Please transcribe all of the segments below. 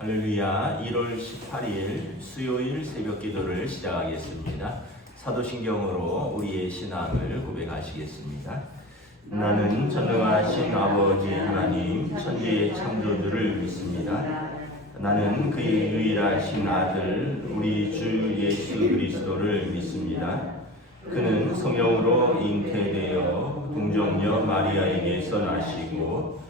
할렐루야. 1월 18일 수요일 새벽 기도를 시작하겠습니다. 사도신경으로 우리의 신앙을 고백하시겠습니다. 나는 전능하신 아버지 하나님 천지의 창조주를 믿습니다. 나는 그의 유일하신 아들 우리 주 예수 그리스도를 믿습니다. 그는 성령으로 잉태되어 동정녀 마리아에게서 나시고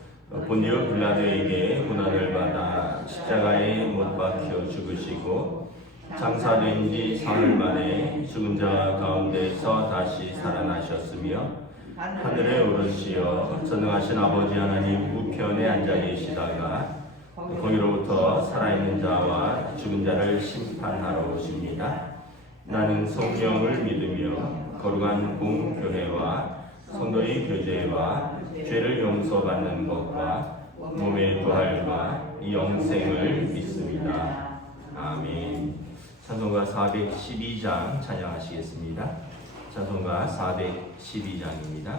본디오 빌라도에게 고난을 받아 십자가에 못 박혀 죽으시고 장사된 지 사흘 만에 죽은 자 가운데서 다시 살아나셨으며 하늘에 오르시어 전능하신 아버지 하나님 우편에 앉아 계시다가 거기로부터 살아있는 자와 죽은 자를 심판하러 오십니다. 나는 성령을 믿으며 거룩한 공교회와 성도의 교제와 죄를 용서받는 것과 몸의 부활과 영생을 믿습니다. 아멘. 찬송가 412장 찬양하시겠습니다. 찬송가 412장입니다.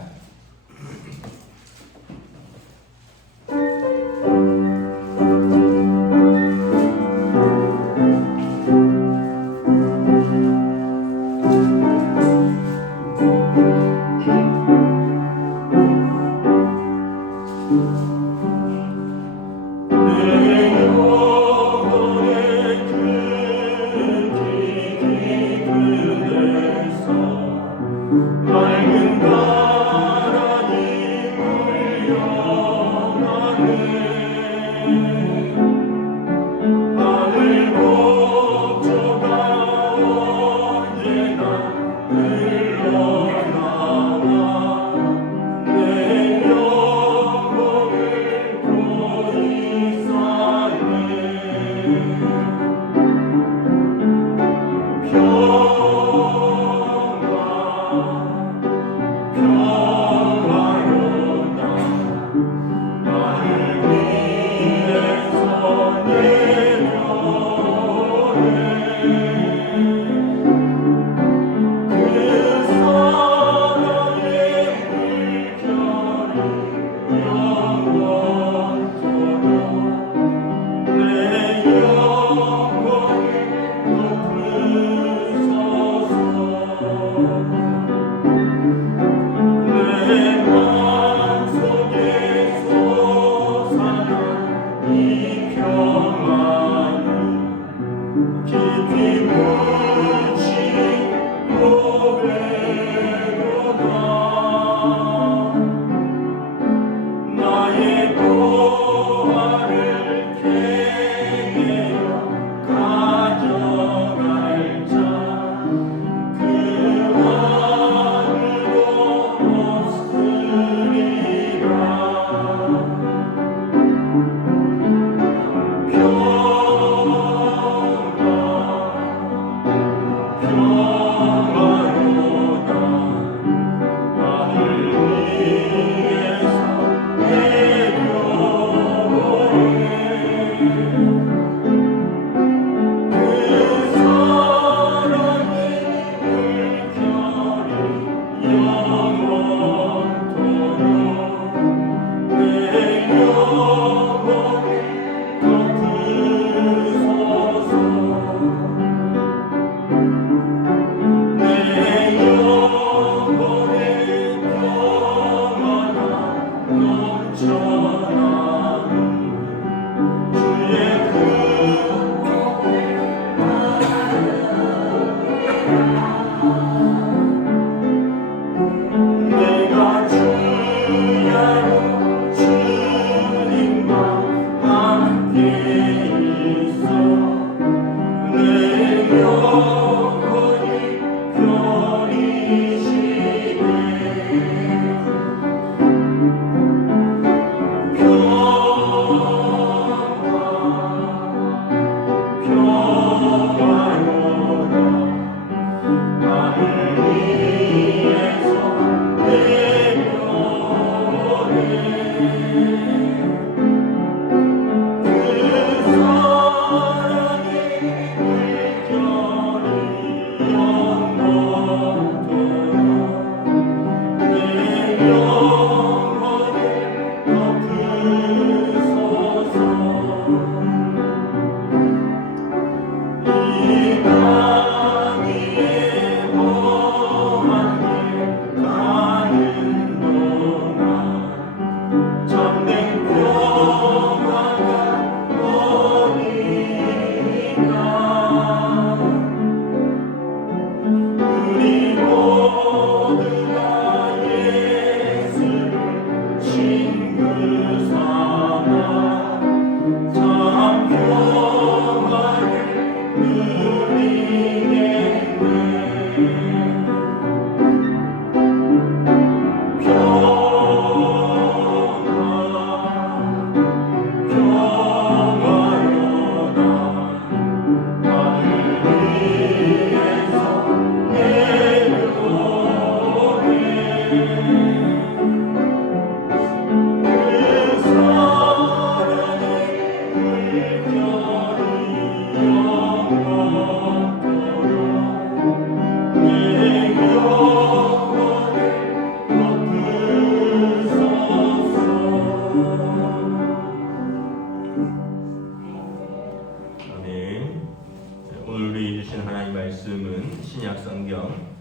말씀은 신약 성경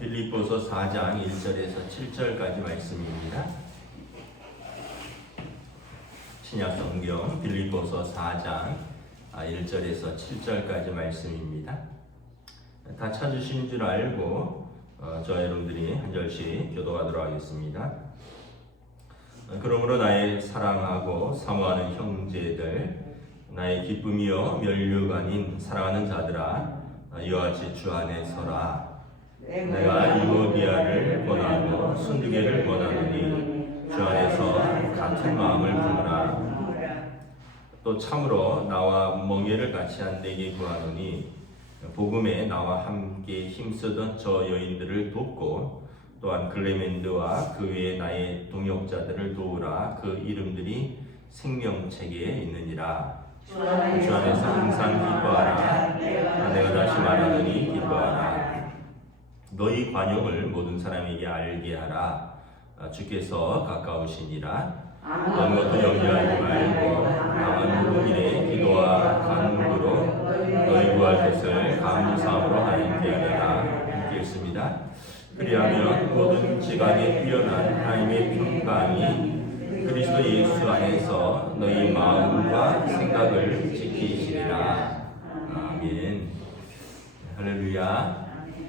빌립보서 4장 1절에서 7절까지 말씀입니다. 신약 성경 빌립보서 4장 1절에서 7절까지 말씀입니다. 다 찾으신 줄 알고 저와 여러분들이 한 절씩 교도하도록 하겠습니다. 그러므로 나의 사랑하고 사모하는 형제들, 나의 기쁨이요 면류관인 사랑하는 자들아, 이와 같이 주 안에 서라. 내가 유오디아를 권하고 순두개를 권하노니 주 안에서 같은 마음을 품으라. 또 참으로 나와 멍에를 같이 한 내게 구하노니 복음에 나와 함께 힘쓰던 저 여인들을 돕고 또한 클레멘드와 그 외에 나의 동역자들을 도우라. 그 이름들이 생명책에 있느니라. 주 안에서 항상 기뻐하라. 내가 다시 말하노니 기뻐하라. 너희 관용을 모든 사람에게 알게 하라. 주께서 가까우시니라. 아무것도 염려하지 말고 다만 모든 일에 기도와 간구로 너희 구할 것을 감사함으로 하나님께 아뢰라. 읽겠습니다. 그리하면 모든 지각에 뛰어난 하나님의 평강이 그리스도 예수 안에서 너희 마음과 생각을 지키시리라. 아멘. 할렐루야.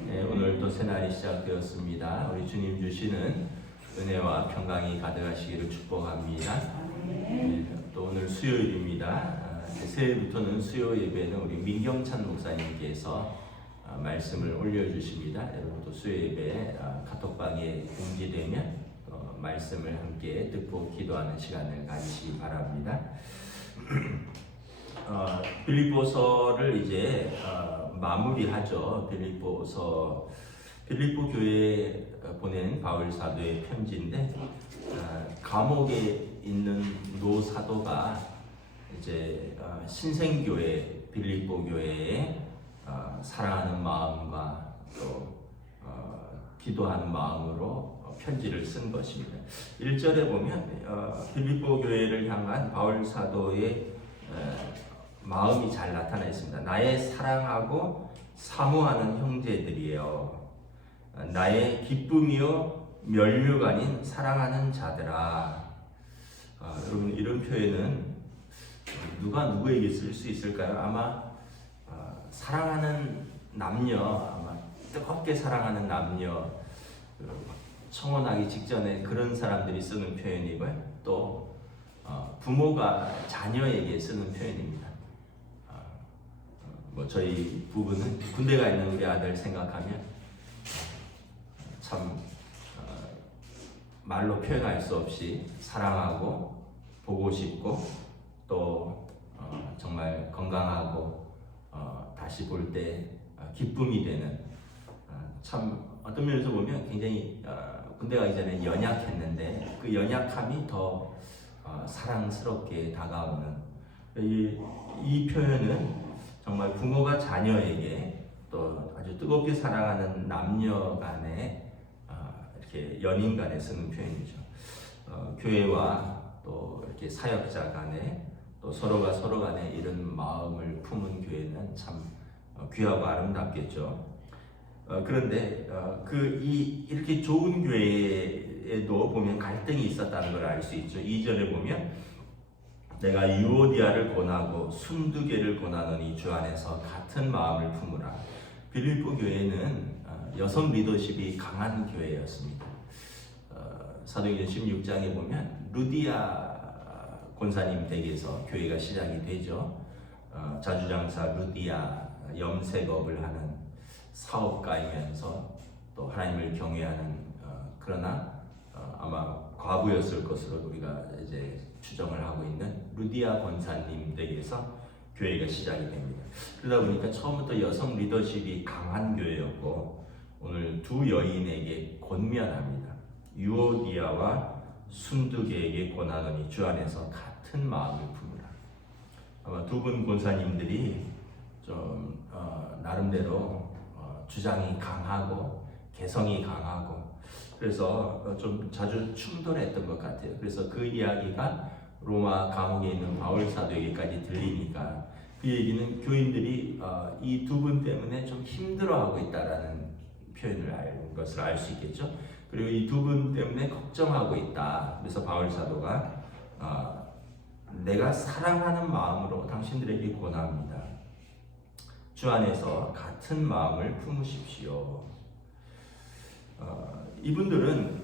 네, 오늘 또 새날이 시작되었습니다. 우리 주님 주시는 은혜와 평강이 가득하시기를 축복합니다. 네, 또 오늘 수요일입니다. 새해부터는 수요 예배는 우리 민경찬 목사님께서 말씀을 올려주십니다. 여러분도 수요 예배 카톡방에 공지되면 말씀을 함께 듣고 기도하는 시간을 가지시기 바랍니다. 빌립보서를 이제 마무리하죠. 빌립보 교회에 보낸 바울 사도의 편지인데 감옥에 있는 노 사도가 이제 신생교회 빌립보 교회에 사랑하는 마음과 또 기도하는 마음으로 편지를 쓴 것입니다. 1절에 보면 빌립보 교회를 향한 바울 사도의 마음이 잘 나타나 있습니다. 나의 사랑하고 사모하는 형제들이에요. 나의 기쁨이요 면류관인 사랑하는 자들아. 여러분, 이런 표현은 누가 누구에게 쓸 수 있을까요? 아마 사랑하는 남녀, 아마 뜨겁게 사랑하는 남녀, 청혼하기 직전에 그런 사람들이 쓰는 표현이고요. 또 부모가 자녀에게 쓰는 표현입니다. 뭐 저희 부부는 군대 가 있는 우리 아들 생각하면 참 말로 표현할 수 없이 사랑하고 보고 싶고 또 정말 건강하고 다시 볼 때 기쁨이 되는, 참 어떤 면에서 보면 굉장히 군대 가기 전에 연약했는데 그 연약함이 더 사랑스럽게 다가오는 이 표현은 정말 부모가 자녀에게 또 아주 뜨겁게 사랑하는 남녀 간에 이렇게 연인 간에 쓰는 표현이죠. 교회와 또 이렇게 사역자 간에 또 서로가 서로 간에 이런 마음을 품은 교회는 참 귀하고 아름답겠죠. 그런데 이렇게 좋은 교회에도 보면 갈등이 있었다는 걸 알 수 있죠. 2절에 보면 내가 유오디아를 권하고 순두개를 권하노니 주 안에서 같은 마음을 품으라. 빌립보 교회는 여성 리더십이 강한 교회였습니다. 사도행전 16장에 보면 루디아 권사님 댁에서 교회가 시작이 되죠. 자주장사 루디아, 염색업을 하는 사업가이면서 또 하나님을 경외하는 그러나 아마 과부였을 것으로 우리가 이제 추정을 하고 있는 루디아 권사님 댁에서 교회가 시작이 됩니다. 그러다 보니까 처음부터 여성 리더십이 강한 교회였고 오늘 두 여인에게 권면합니다. 유오디아와 순두개에게 권하노니 주 안에서 같은 마음을 품으라. 아마 두 분 권사님들이 좀 나름대로 주장이 강하고 개성이 강하고 그래서 좀 자주 충돌했던 것 같아요. 그래서 그 이야기가 로마 감옥에 있는 바울 사도에게까지 들리니까 그 얘기는 교인들이 이 두 분 때문에 좀 힘들어하고 있다라는 표현을 것을 알 수 있겠죠. 그리고 이 두 분 때문에 걱정하고 있다. 그래서 바울 사도가 내가 사랑하는 마음으로 당신들에게 권합니다. 주 안에서 같은 마음을 품으십시오. 이분들은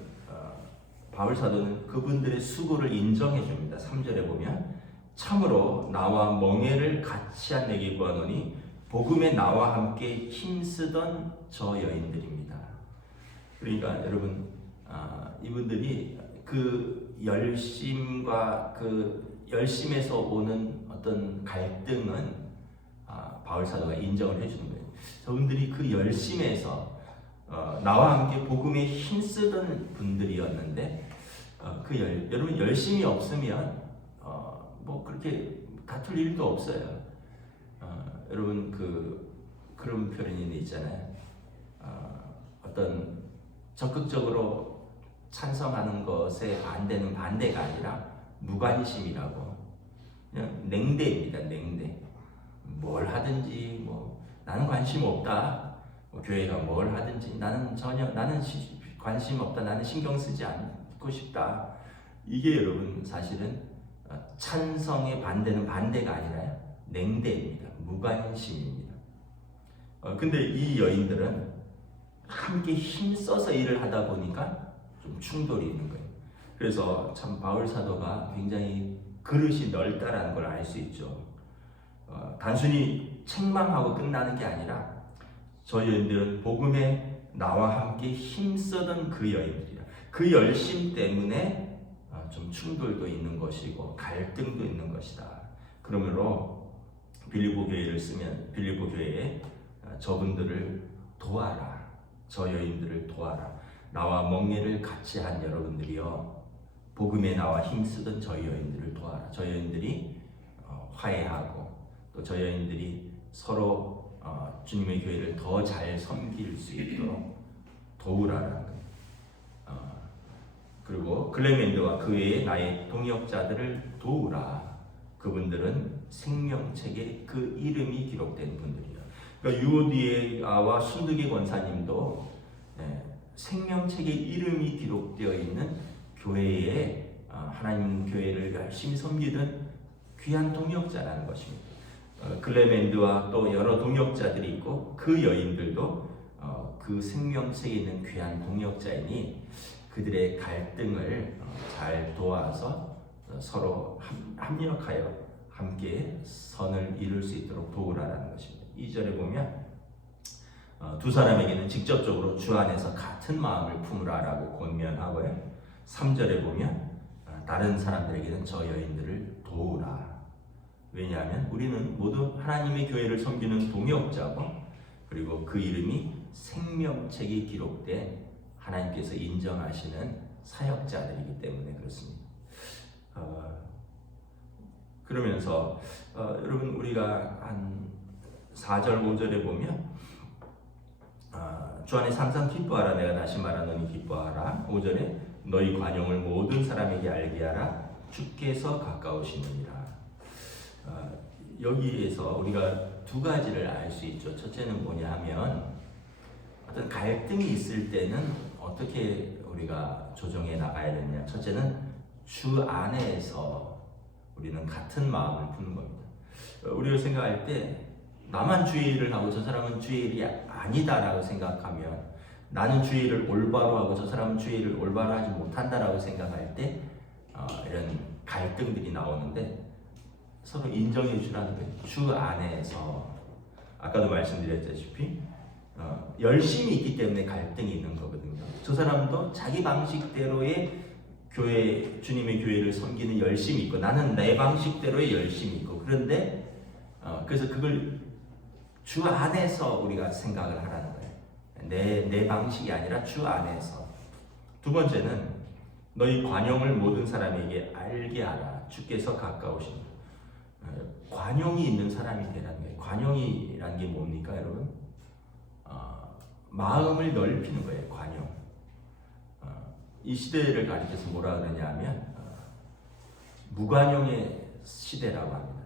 바울 사도는 그분들의 수고를 인정해 줍니다. 3절에 보면 참으로 나와 멍에를 같이 한 내게 구하노니 복음에 나와 함께 힘쓰던 저 여인들입니다. 그러니까 여러분 이분들이 그 열심과 그 열심에서 오는 어떤 갈등은 바울 사도가 인정을 해주는 거예요. 저분들이 그 열심에서 나와 함께 복음에 힘쓰던 분들이었는데 여러분 열심이 없으면 뭐 그렇게 다툴 일도 없어요. 여러분 그런 표현이 있잖아요. 어떤 적극적으로 찬성하는 것에 반대는 반대가 아니라 무관심이라고, 그냥 냉대입니다. 냉대. 뭘 하든지 뭐 나는 관심 없다. 교회가 뭘 하든지 나는 관심 없다. 나는 신경 쓰지 않고 싶다. 이게 여러분 사실은 찬성의 반대는 반대가 아니라 냉대입니다. 무관심입니다. 근데 이 여인들은 함께 힘써서 일을 하다 보니까 좀 충돌이 있는 거예요. 그래서 참 바울 사도가 굉장히 그릇이 넓다라는 걸 알 수 있죠. 단순히 책망하고 끝나는 게 아니라 저 여인들은 복음에 나와 함께 힘쓰던 그 여인들이라. 그 열심 때문에 좀 충돌도 있는 것이고 갈등도 있는 것이다. 그러므로 빌립보 교회를 쓰면 빌립보 교회에 저분들을 도와라. 저 여인들을 도와라. 나와 멍에를 같이 한 여러분들이여 복음에 나와 힘쓰던 저 여인들을 도와라. 저 여인들이 화해하고 또 저 여인들이 서로 주님의 교회를 더 잘 섬길 수 있도록 도우라는 거예요. 그리고 클레멘드와 그 외에 나의 동역자들을 도우라. 그분들은 생명책에 그 이름이 기록된 분들이야. 그러니까 유오디아와 순두계 권사님도 생명책에 이름이 기록되어 있는 교회에 하나님 교회를 열심히 섬기던 귀한 동역자라는 것입니다. 클레멘드와 또 여러 동역자들이 있고 그 여인들도 그 생명책에 있는 귀한 동역자이니 그들의 갈등을 잘 도와서 서로 합력하여 함께 선을 이룰 수 있도록 도우라는 것입니다. 2절에 보면 두 사람에게는 직접적으로 주 안에서 같은 마음을 품으라라고 권면하고요. 3절에 보면 다른 사람들에게는 저 여인들을 도우라. 왜냐하면 우리는 모두 하나님의 교회를 섬기는 동역자고 그리고 그 이름이 생명책에 기록된 하나님께서 인정하시는 사역자들이기 때문에 그렇습니다. 그러면서 여러분 우리가 한 4절 5절에 보면 주 안에 항상 기뻐하라. 내가 다시 말하노니 기뻐하라. 5절에 너희 관용을 모든 사람에게 알게 하라. 주께서 가까우시느니라. 여기에서 우리가 두 가지를 알 수 있죠. 첫째는 뭐냐 하면 어떤 갈등이 있을 때는 어떻게 우리가 조정해 나가야 되느냐. 첫째는 주 안에서 우리는 같은 마음을 푸는 겁니다. 우리가 생각할 때 나만 주의 일을 하고 저 사람은 주의 일이 아니다라고 생각하면, 나는 주의 일을 올바로 하고 저 사람은 주의 일을 올바로 하지 못한다라고 생각할 때 이런 갈등들이 나오는데 서로 인정해 주라는 거예요. 주 안에서. 아까도 말씀드렸다시피 열심이 있기 때문에 갈등이 있는 거거든요. 저 사람도 자기 방식대로의 교회, 주님의 교회를 섬기는 열심이 있고 나는 내 방식대로의 열심이 있고, 그런데 그래서 그걸 주 안에서 우리가 생각을 하라는 거예요. 내 방식이 아니라 주 안에서. 두 번째는 너희 관용을 모든 사람에게 알게 하라. 주께서 가까우신. 관용이 있는 사람이 되라는 거예요. 관용이라는 게 뭡니까, 여러분? 마음을 넓히는 거예요. 관용. 이 시대를 가리켜서 뭐라 그러냐면 무관용의 시대라고 합니다.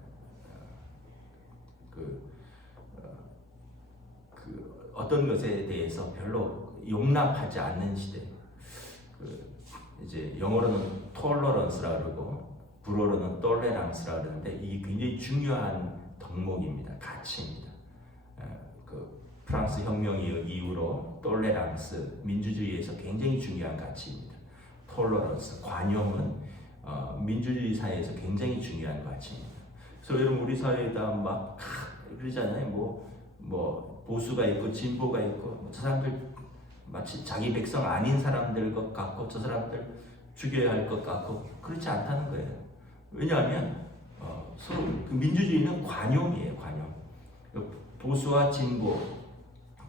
어떤 것에 대해서 별로 용납하지 않는 시대. 이제 영어로는 tolerance라 그러고 불어로는 tolerance라 그러는데 이게 굉장히 중요한 덕목입니다. 가치입니다. 프랑스 혁명 이후로 tolerance, 민주주의에서 굉장히 중요한 가치입니다. tolerance, 관용은 민주주의 사회에서 굉장히 중요한 가치입니다. 그래서 여러분 우리 사회에다 막 그러잖아요. 뭐 보수가 있고 진보가 있고 저 사람들 마치 자기 백성 아닌 사람들 것 같고 저 사람들 죽여야 할 것 같고 그렇지 않다는 거예요. 왜냐하면 서로 그 민주주의는 관용이에요. 관용. 보수와 진보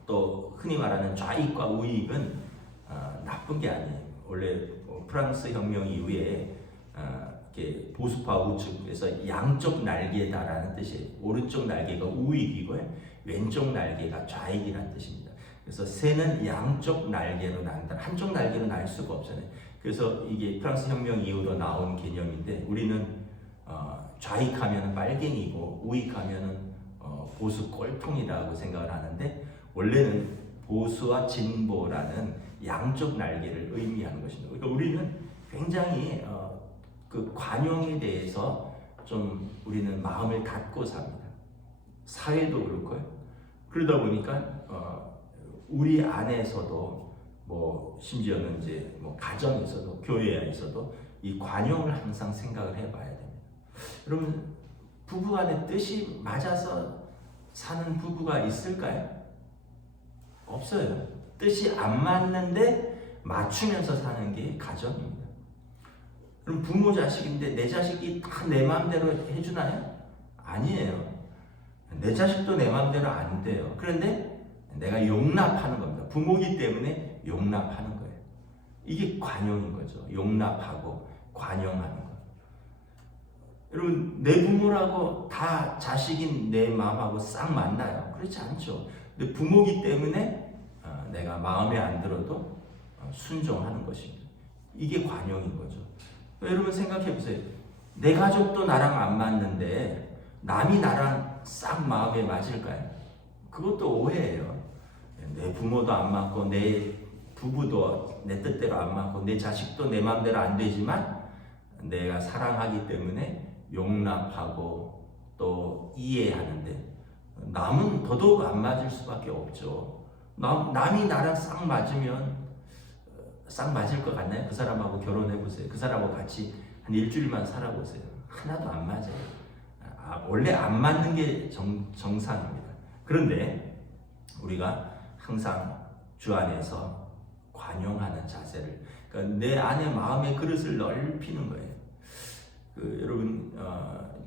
또 흔히 말하는 좌익과 우익은 나쁜 게 아니에요. 원래 프랑스 혁명 이후에 이렇게 보수파 우측에서 양쪽 날개다라는 뜻이에요. 오른쪽 날개가 우익이고요, 왼쪽 날개가 좌익이라는 뜻입니다. 그래서 새는 양쪽 날개로 난다. 한쪽 날개로 날 수가 없잖아요. 그래서 이게 프랑스 혁명 이후로 나온 개념인데 우리는 좌익하면 빨갱이고 우익하면 보수 꼴통이라고 생각을 하는데 원래는 보수와 진보라는 양쪽 날개를 의미하는 것입니다. 그러니까 우리는 굉장히 그 관용에 대해서 좀 우리는 마음을 닫고 삽니다. 사회도 그렇고요. 그러다 보니까 우리 안에서도 뭐 심지어는 이제 뭐 가정에서도 교회 안에서도 이 관용을 항상 생각을 해봐야 됩니다. 여러분 부부간의 뜻이 맞아서 사는 부부가 있을까요? 없어요. 뜻이 안 맞는데 맞추면서 사는 게 가정입니다. 그럼 부모 자식인데 내 자식이 다 내 마음대로 해주나요? 아니에요. 내 자식도 내 마음대로 안 돼요. 그런데 내가 용납하는 겁니다. 부모기 때문에 용납하는 거예요. 이게 관용인 거죠. 용납하고 관용하는 거. 여러분 내 부모라고 다 자식인 내 마음하고 싹 맞나요? 그렇지 않죠. 근데 부모기 때문에 내가 마음에 안 들어도 순종하는 것입니다. 이게 관용인 거죠. 여러분 생각해 보세요. 내 가족도 나랑 안 맞는데 남이 나랑 싹 마음에 맞을까요? 그것도 오해예요. 내 부모도 안 맞고 내 부부도 내 뜻대로 안 맞고 내 자식도 내 마음대로 안 되지만 내가 사랑하기 때문에 용납하고 또 이해하는데 남은 더더욱 안 맞을 수밖에 없죠. 남이 나랑 싹 맞으면 싹 맞을 것 같나요? 그 사람하고 결혼해 보세요. 그 사람하고 같이 한 일주일만 살아보세요. 하나도 안 맞아요. 원래 안 맞는 게 정상입니다. 그런데 우리가 항상 주 안에서 관용하는 자세를, 그러니까 내 안에 마음의 그릇을 넓히는 거예요. 여러분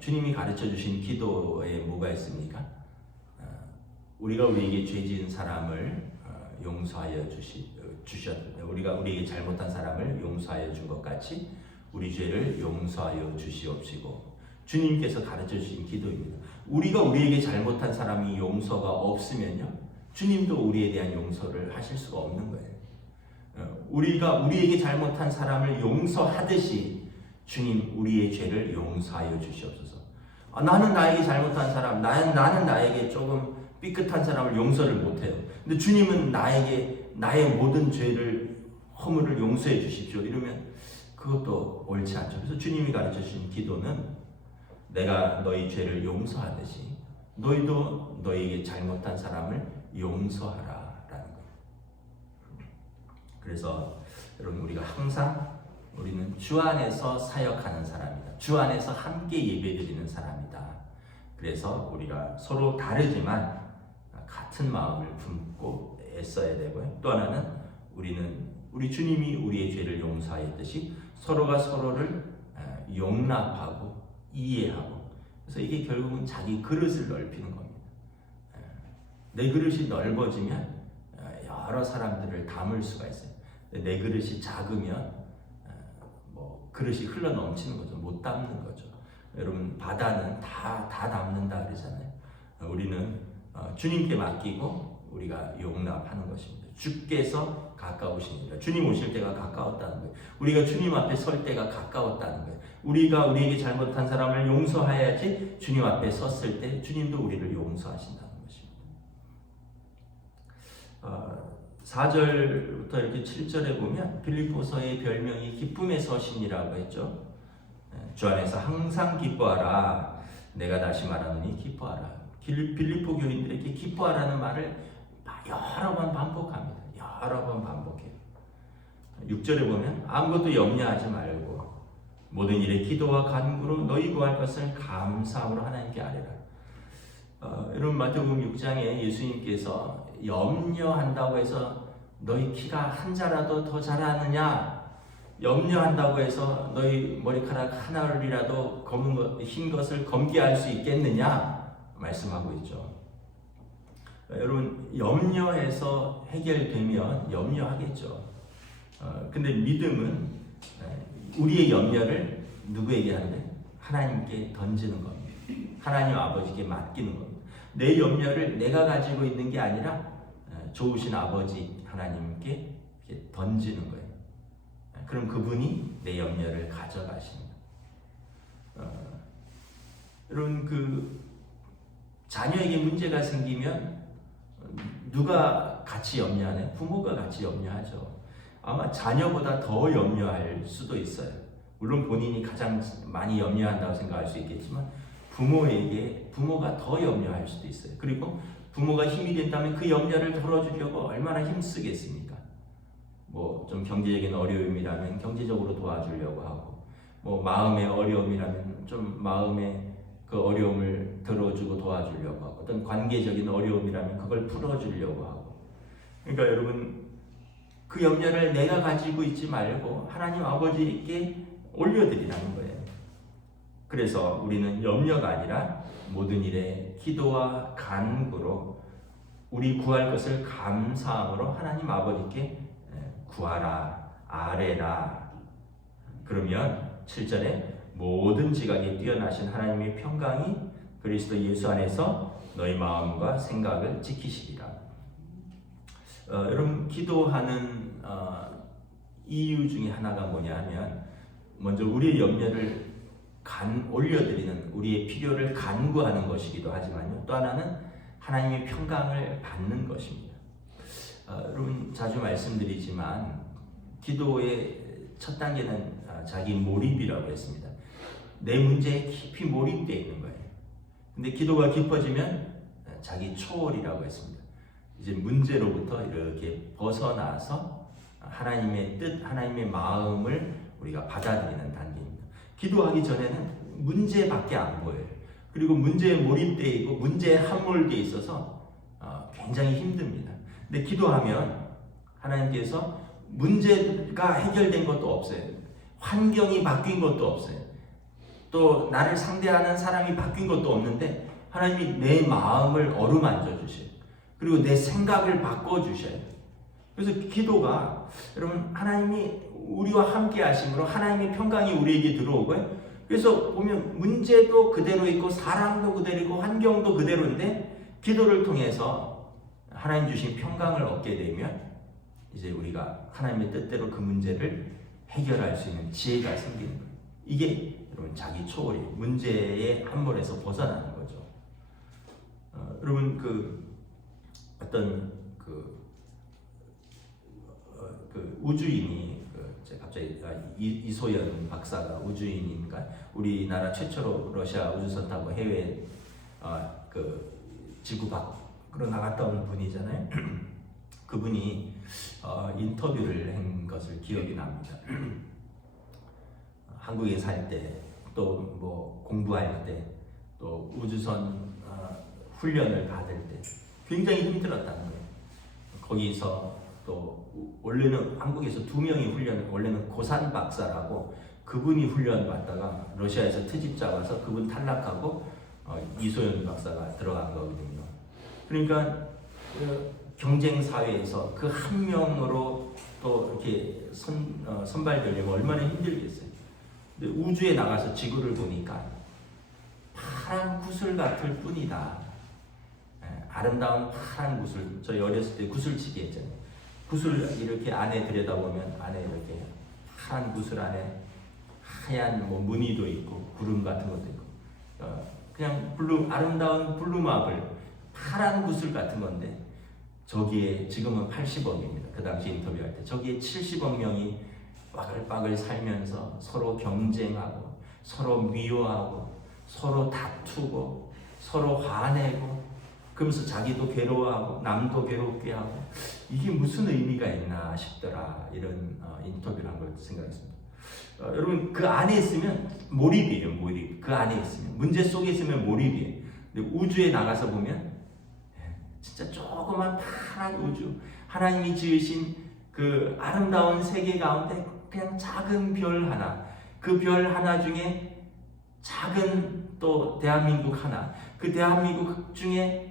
주님이 가르쳐 주신 기도에 뭐가 있습니까? 우리가 우리에게 죄 지은 사람을 용서하여 우리가 우리에게 잘못한 사람을 용서하여 준 것 같이 우리 죄를 용서하여 주시옵시고. 주님께서 가르쳐 주신 기도입니다. 우리가 우리에게 잘못한 사람이 용서가 없으면요, 주님도 우리에 대한 용서를 하실 수가 없는 거예요. 우리가 우리에게 잘못한 사람을 용서하듯이 주님 우리의 죄를 용서하여 주시옵소서. 나는 나에게 잘못한 사람, 나는 나에게 조금 삐끗한 사람을 용서를 못해요. 근데 주님은 나의 모든 죄를, 허물을 용서해 주십시오. 이러면 그것도 옳지 않죠. 그래서 주님이 가르쳐 주신 기도는 내가 너희 죄를 용서하듯이 너희도 너희에게 잘못한 사람을 용서하라 라는 거예요. 그래서 여러분 우리가 항상 우리는 주 안에서 사역하는 사람이다. 주 안에서 함께 예배드리는 사람이다. 그래서 우리가 서로 다르지만 같은 마음을 품고 애써야 되고요. 또 하나는 우리 주님이 우리의 죄를 용서하였듯이 서로가 서로를 용납하고 이해하고, 그래서 이게 결국은 자기 그릇을 넓히는 겁니다. 내 그릇이 넓어지면 여러 사람들을 담을 수가 있어요. 내 그릇이 작으면 그릇이 흘러 넘치는 거죠. 못 담는 거죠. 여러분 바다는 다 담는다 그러잖아요. 우리는 주님께 맡기고 우리가 용납하는 것입니다. 주께서 가까우시니까, 주님 오실 때가 가까웠다는 거예요. 우리가 주님 앞에 설 때가 가까웠다는 거예요. 우리가 우리에게 잘못한 사람을 용서해야지 주님 앞에 섰을 때 주님도 우리를 용서하신다는 것입니다. 4절부터 이렇게 7절에 보면 빌립보서의 별명이 기쁨의 서신이라고 했죠. 주 안에서 항상 기뻐하라. 내가 다시 말하노니 기뻐하라. 빌립보 교인들에게 기뻐하라는 말을 여러 번 반복합니다. 여러 번 반복해요. 6절에 보면 아무것도 염려하지 말고 모든 일에 기도와 간구로 너희 구할 것을 감사함으로 하나님께 아뢰라. 여러분 마태복음 6장에 예수님께서 염려한다고 해서 너희 키가 한 자라도 더 자라느냐, 염려한다고 해서 너희 머리카락 하나라도 흰 것을 검게 할 수 있겠느냐 말씀하고 있죠. 여러분 염려해서 해결되면 염려하겠죠. 근데 믿음은 우리의 염려를 누구에게 하는데? 하나님께 던지는 겁니다. 하나님 아버지께 맡기는 겁니다. 내 염려를 내가 가지고 있는 게 아니라 좋으신 아버지 하나님께 던지는 거예요. 그럼 그분이 내 염려를 가져가십니다. 여러분 그 자녀에게 문제가 생기면 누가 같이 염려하나요? 부모가 같이 염려하죠. 아마 자녀보다 더 염려할 수도 있어요. 물론 본인이 가장 많이 염려한다고 생각할 수 있겠지만 부모가 더 염려할 수도 있어요. 그리고 부모가 힘이 된다면 그 염려를 덜어주려고 얼마나 힘쓰겠습니까? 뭐 좀 경제적인 어려움이라면 경제적으로 도와주려고 하고, 뭐 마음의 어려움이라면 좀 마음의 그 어려움을 들어주고 도와주려고 하고, 어떤 관계적인 어려움이라면 그걸 풀어주려고 하고. 그러니까 여러분 그 염려를 내가 가지고 있지 말고 하나님 아버지께 올려드리라는 거예요. 그래서 우리는 염려가 아니라 모든 일에 기도와 간구로 우리 구할 것을 감사함으로 하나님 아버지께 구하라, 아뢰라. 그러면 7절에 모든 지각에 뛰어나신 하나님의 평강이 그리스도 예수 안에서 너희 마음과 생각을 지키시리라. 여러분 기도하는 이유 중에 하나가 뭐냐 하면, 먼저 우리의 염려를 올려드리는, 우리의 필요를 간구하는 것이기도 하지만요, 또 하나는 하나님의 평강을 받는 것입니다. 여러분 자주 말씀드리지만 기도의 첫 단계는 자기 몰입이라고 했습니다. 내 문제에 깊이 몰입되어 있는 거예요. 근데 기도가 깊어지면 자기 초월이라고 했습니다. 이제 문제로부터 이렇게 벗어나서 하나님의 뜻, 하나님의 마음을 우리가 받아들이는 단계입니다. 기도하기 전에는 문제밖에 안 보여요. 그리고 문제에 몰입되어 있고 문제에 함몰되어 있어서 굉장히 힘듭니다. 근데 기도하면 하나님께서 문제가 해결된 것도 없어요. 환경이 바뀐 것도 없어요. 또 나를 상대하는 사람이 바뀐 것도 없는데 하나님이 내 마음을 어루만져 주셔요. 그리고 내 생각을 바꿔주셔요. 그래서 기도가 여러분 하나님이 우리와 함께 하심으로 하나님의 평강이 우리에게 들어오고요. 그래서 보면 문제도 그대로 있고 사랑도 그대로 있고 환경도 그대로인데 기도를 통해서 하나님 주신 평강을 얻게 되면 이제 우리가 하나님의 뜻대로 그 문제를 해결할 수 있는 지혜가 생기는 거예요. 이게 여러분 자기 초월이에요. 문제의 함몰에서 벗어나는 거죠. 여러분 어떤 우주인이 갑자기 이소연 박사가 우주인인가 우리나라 최초로 러시아 우주선 타고 해외 지구 밖으로 나갔다 온 분이잖아요. 그분이 인터뷰를 한 것을 기억이 납니다. 한국에 살 때, 또 뭐 공부할 때, 또 우주선 훈련을 받을 때 굉장히 힘들었다는 거예요. 거기서 또 원래는 한국에서 2명이 원래는 고산 박사라고 그분이 훈련 받다가 러시아에서 트집 잡아서 그분 탈락하고 이소연 박사가 들어간 거거든요. 그러니까 경쟁 사회에서 그 한 명으로 또 이렇게 선발되려면 얼마나 힘들겠어요. 근데 우주에 나가서 지구를 보니까 파란 구슬 같을 뿐이다. 아름다운 파란 구슬. 저희 어렸을 때 구슬치기 했잖아요. 구슬 이렇게 안에 들여다보면 안에 이렇게 파란 구슬 안에 하얀 무늬도 있고 구름 같은 것도 있고 그냥 아름다운 블루마블 파란 구슬 같은 건데 저기에 지금은 80억입니다. 그 당시 인터뷰할 때 저기에 70억 명이 빠글빠글 살면서 서로 경쟁하고 서로 미워하고 서로 다투고 서로 화내고 그러면서 자기도 괴로워하고 남도 괴롭게 하고 이게 무슨 의미가 있나 싶더라. 이런 인터뷰를 한 걸 생각했습니다. 여러분 그 안에 있으면 몰입이에요. 몰입. 그 안에 있으면 문제 속에 있으면 몰입이에요. 근데 우주에 나가서 보면 진짜 조그만 파란 우주 하나님이 지으신 그 아름다운 세계 가운데 그냥 작은 별 하나 그 별 하나 중에 작은 또 대한민국 하나 그 대한민국 중에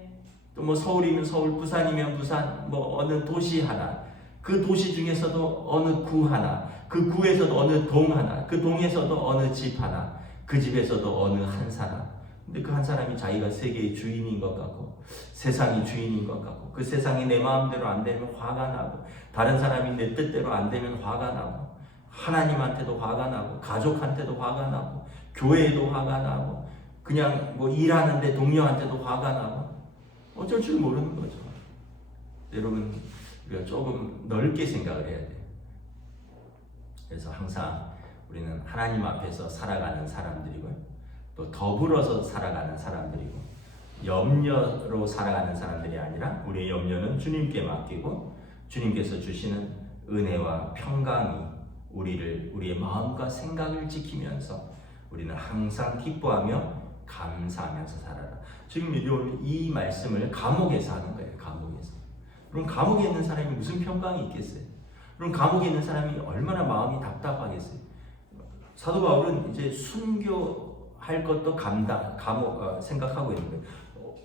또 뭐 서울이면 서울 부산이면 부산 뭐 어느 도시 하나 그 도시 중에서도 어느 구 하나 그 구에서도 어느 동 하나 그 동에서도 어느 집 하나 그 집에서도 어느 한 사람 근데 그 한 사람이 자기가 세계의 주인인 것 같고 세상이 주인인 것 같고 그 세상이 내 마음대로 안 되면 화가 나고 다른 사람이 내 뜻대로 안 되면 화가 나고 하나님한테도 화가 나고 가족한테도 화가 나고 교회에도 화가 나고 그냥 뭐 일하는데 동료한테도 화가 나고 어쩔 줄 모르는 거죠. 여러분 우리가 조금 넓게 생각을 해야 돼요. 그래서 항상 우리는 하나님 앞에서 살아가는 사람들이고요. 또 더불어서 살아가는 사람들이고 염려로 살아가는 사람들이 아니라 우리의 염려는 주님께 맡기고 주님께서 주시는 은혜와 평강이 우리의 마음과 생각을 지키면서 우리는 항상 기뻐하며 감사하면서 살아라. 지금 이 말씀을 감옥에서 하는 거예요. 감옥에서. 그럼 감옥에 있는 사람이 무슨 평강이 있겠어요? 그럼 감옥에 있는 사람이 얼마나 마음이 답답하겠어요? 사도 바울은 이제 순교할 것도 생각하고 있는 거예요.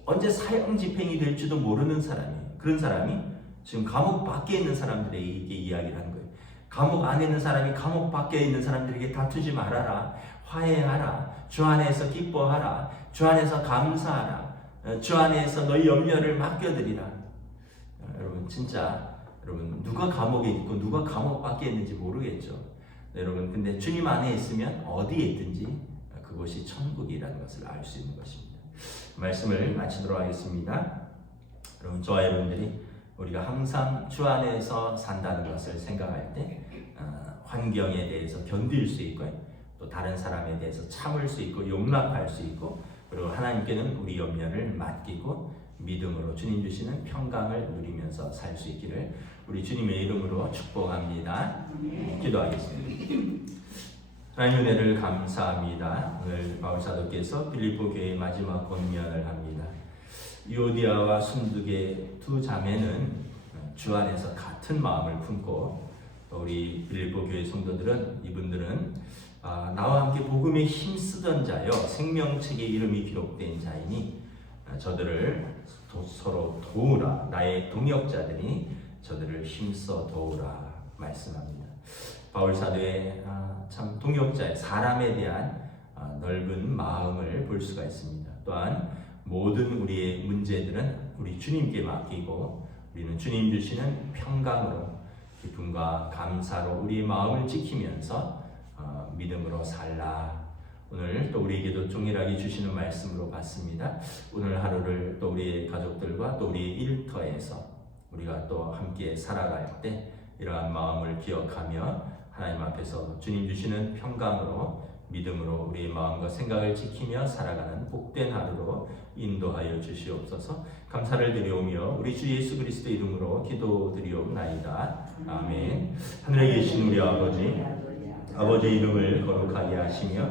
언제 사형 집행이 될지도 모르는 사람이에요. 그런 사람이 지금 감옥 밖에 있는 들에게 이야기를 하는 거예요. 감옥 안에 있는 사람이 감옥 밖에 있는 사람들에게 다투지 말아라. 화해하라. 주 안에서 기뻐하라. 주 안에서 감사하라. 주 안에서 너희 염려를 맡겨드리라. 여러분 진짜 여러분 누가 감옥에 있고 누가 감옥 밖에 있는지 모르겠죠. 여러분 근데 주님 안에 있으면 어디에 있든지 그것이 천국이라는 것을 알 수 있는 것입니다. 말씀을 마치도록 하겠습니다. 여러분 저와 여러분들이 우리가 항상 주 안에서 산다는 것을 생각할 때 환경에 대해서 견딜 수 있고 또 다른 사람에 대해서 참을 수 있고 용납할 수 있고 그리고 하나님께는 우리 염려를 맡기고 믿음으로 주님 주시는 평강을 누리면서 살 수 있기를 우리 주님의 이름으로 축복합니다. 기도하겠습니다. 하나님 은혜를 감사합니다. 오늘 바울사도께서 빌립보 교회의 마지막 권면을 합니다. 유오디아와 순두계 두 자매는 주 안에서 같은 마음을 품고 또 우리 빌립보 교회 성도들은 이분들은 나와 함께 복음에 힘쓰던 자여 생명책의 이름이 기록된 자이니 저들을 서로 도우라. 나의 동역자들이 저들을 힘써 도우라 말씀합니다. 바울 사도의 참 동역자의 사람에 대한 넓은 마음을 볼 수가 있습니다. 또한 모든 우리의 문제들은 우리 주님께 맡기고 우리는 주님 주시는 평강으로 기쁨과 감사로 우리의 마음을 지키면서 믿음으로 살라. 오늘 또 우리에게도 동일하게 주시는 말씀으로 봤습니다. 오늘 하루를 또 우리의 가족들과 또 우리의 일터에서 우리가 또 함께 살아갈 때 이러한 마음을 기억하며 하나님 앞에서 주님 주시는 평강으로 믿음으로 우리의 마음과 생각을 지키며 살아가는 복된 하루로 인도하여 주시옵소서. 감사를 드리오며 우리 주 예수 그리스도 이름으로 기도드리옵나이다. 아멘. 하늘에 계신 우리 아버지 이름을 거룩하게 하시며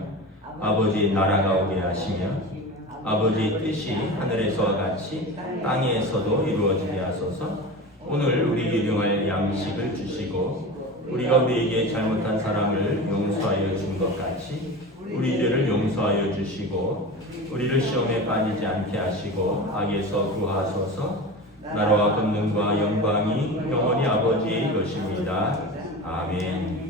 아버지의 나라가 오게 하시며 아버지의 뜻이 하늘에서와 같이 땅에서도 이루어지게 하소서. 오늘 우리에게 일용할 양식을 주시고 우리가 우리에게 잘못한 사람을 용서하여 준 것 같이 우리 죄를 용서하여 주시고 우리를 시험에 빠지지 않게 하시고 악에서 구하소서. 나라와 권능과 영광이 영원히 아버지의 것입니다. 아멘.